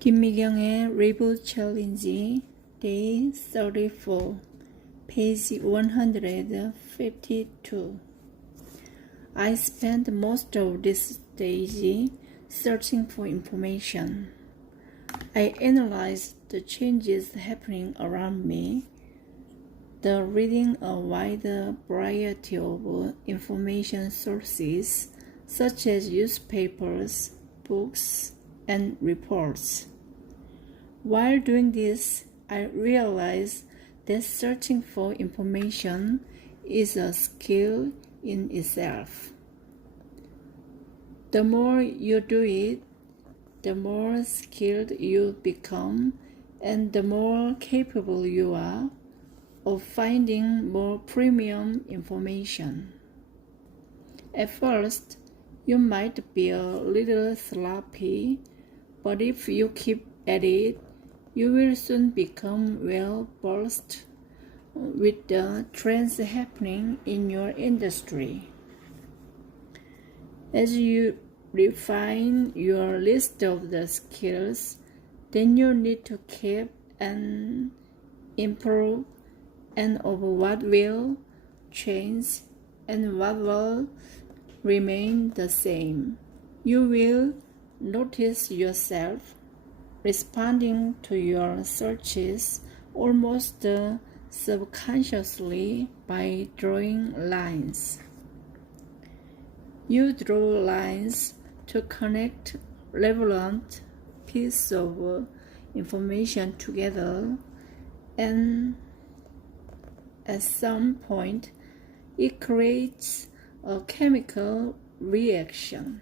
김미경의 Reboot Challenge Day 34 Page 152 I spent most of this stage searching for information. I analyzed the changes happening around me, reading a wide variety of information sources such as newspapers, books, and reports. While doing this, I realized that searching for information is a skill in itself. The more you do it, the more skilled you become and the more capable you are of finding more premium information. At first, you might be a little sloppy, but if you keep at it, you will soon become well versed with the trends happening in your industry. As you refine your list of the skills, then you need to keep and improve, and of what will change and what will remain the same. You will notice yourself responding to your searches almost subconsciously by drawing lines. You draw lines to connect relevant pieces of information together, and at some point it creates a chemical reaction.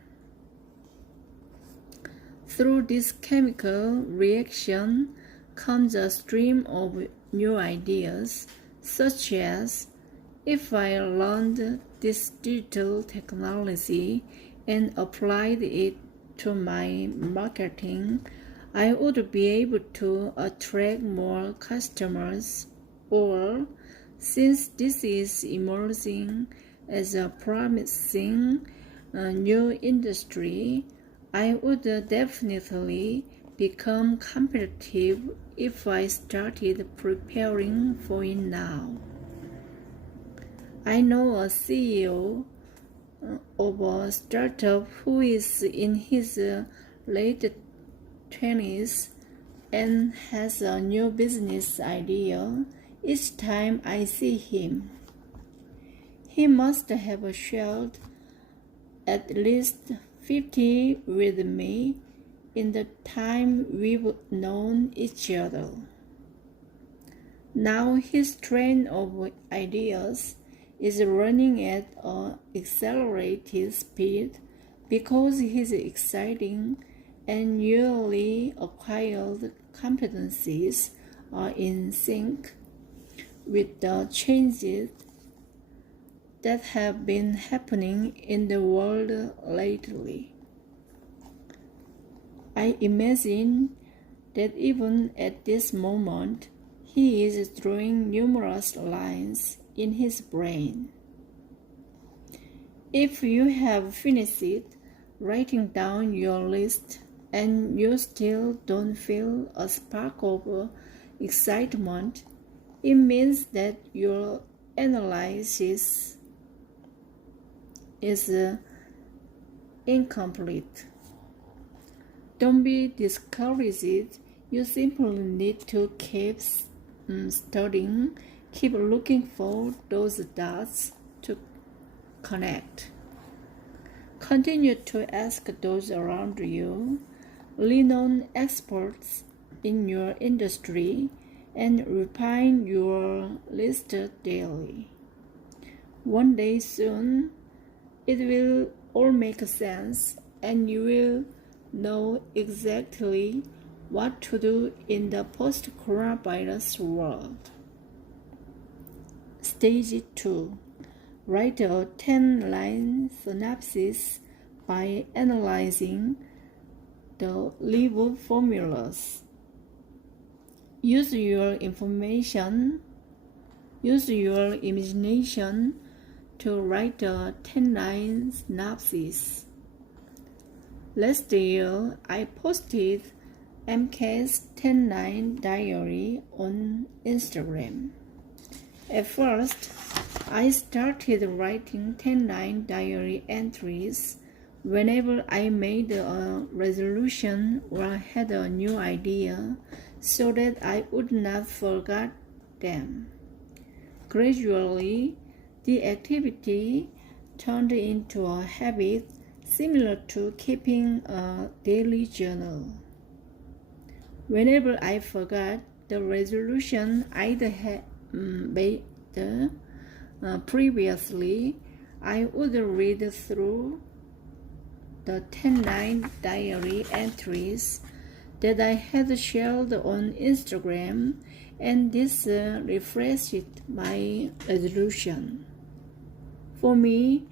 Through this chemical reaction comes a stream of new ideas, such as, if I learned this digital technology and applied it to my marketing, I would be able to attract more customers. Or, since this is emerging as a promising new industry, I would definitely become competitive if I started preparing for it now. I know a CEO of a startup who is in his late 20s and has a new business idea each time I see him. He must have shared at least 50 with me in the time we've known each other. Now his train of ideas is running at an accelerated speed because his exciting and newly acquired competencies are in sync with the changes that have been happening in the world lately. I imagine that even at this moment, he is drawing numerous lines in his brain. If you have finished writing down your list and you still don't feel a spark of excitement, it means that your analysis is incomplete. Don't be discouraged. You simply need to keep studying, keep looking for those dots to connect. Continue to ask those around you, lean on experts in your industry, and refine your list daily. One day soon, it will all make sense, and you will know exactly what to do in the post-coronavirus world. Stage 2. Write a 10-line synopsis by analyzing the level formulas. Use your imagination to write a 10-line synopsis. Last year, I posted MK's 10-9 diary on Instagram. At first, I started writing 10-9 diary entries whenever I made a resolution or had a new idea so that I would not forget them. Gradually, the activity turned into a habit similar to keeping a daily journal. Whenever I forgot the resolution I'd made previously, I would read through the 10-9 diary entries that I had shared on Instagram, and this refreshed my resolution. For me,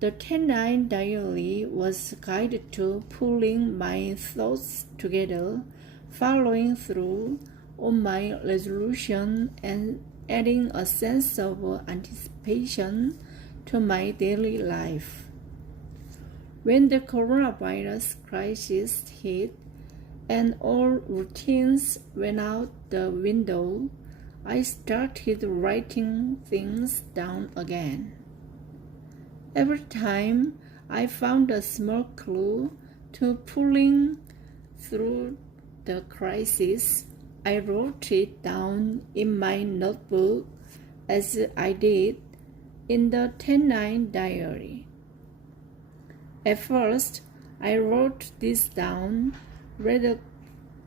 the 10-9 diary was a guide to pulling my thoughts together, following through on my resolution, and adding a sense of anticipation to my daily life. When the coronavirus crisis hit and all routines went out the window, I started writing things down again. Every time I found a small clue to pulling through the crisis, I wrote it down in my notebook as I did in the 10-9 diary. At first, I wrote this down rather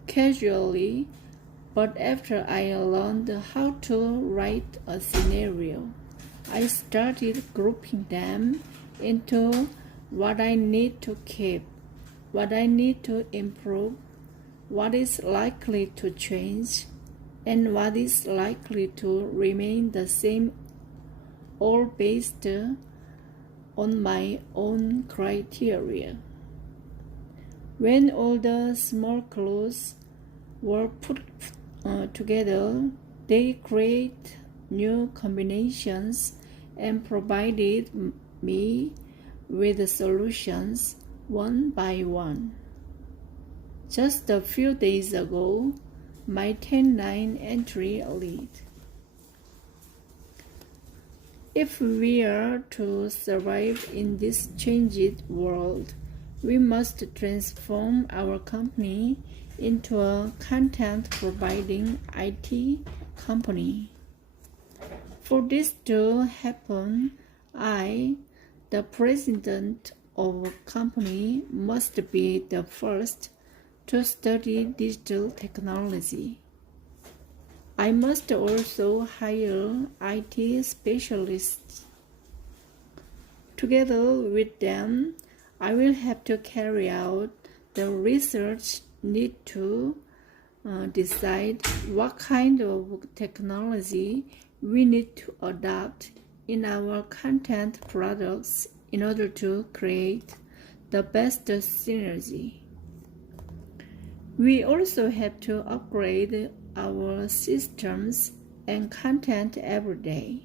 casually, but after I learned how to write a scenario, I started grouping them into what I need to keep, what I need to improve, what is likely to change, and what is likely to remain the same, all based on my own criteria. When all the small clues were put together, they create new combinations and provided me with solutions one by one. Just a few days ago, my 10-9 entry read: if we are to survive in this changed world, we must transform our company into a content-providing IT company. For this to happen, I, the president of a company, must be the first to study digital technology. I must also hire IT specialists. Together with them, I will have to carry out the research needed to decide what kind of technology we need to adopt in our content products in order to create the best synergy. We also have to upgrade our systems and content every day.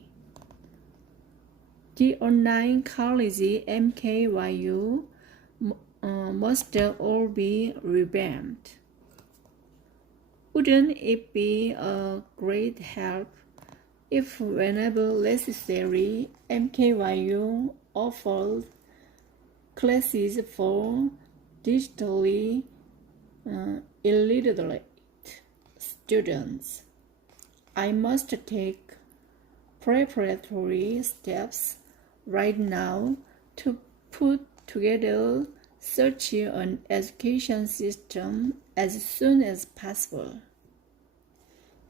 The online college MKYU must all be revamped. Wouldn't it be a great help if whenever necessary, MKYU offered classes for digitally illiterate students? I must take preparatory steps right now to put together such an education system as soon as possible.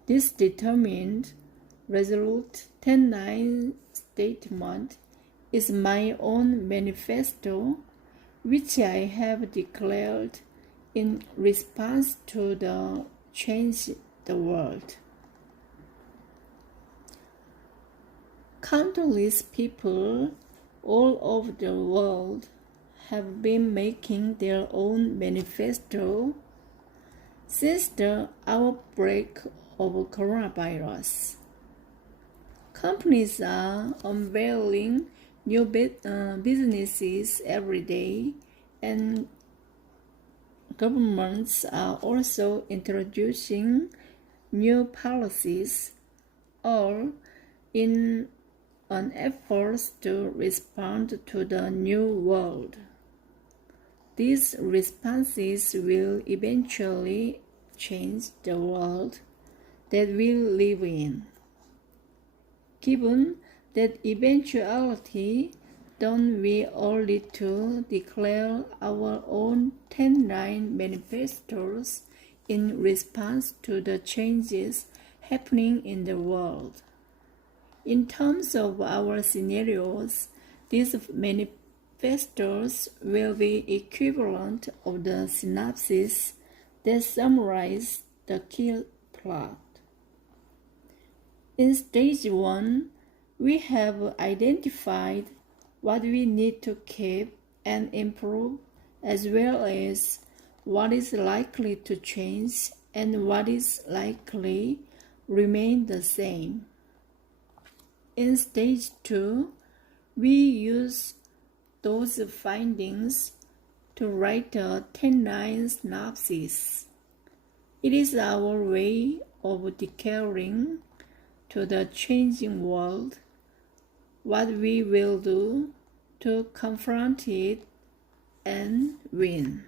This determined, resolute 10-9 statement is my own manifesto, which I have declared in response to the change the world. Countless people all over the world have been making their own manifesto since the outbreak of coronavirus. Companies are unveiling new businesses every day, and governments are also introducing new policies, all in an effort to respond to the new world. These responses will eventually change the world that we live in. Given that eventuality, don't we all need to declare our own 10-line manifestos in response to the changes happening in the world? In terms of our scenarios, these manifestos will be equivalent of the synopsis that summarize the key plot. In stage 1, we have identified what we need to keep and improve, as well as what is likely to change and what is likely remain the same. In stage 2, we use those findings to write a 10-line synopsis. It is our way of declaring to the changing world what we will do to confront it and win.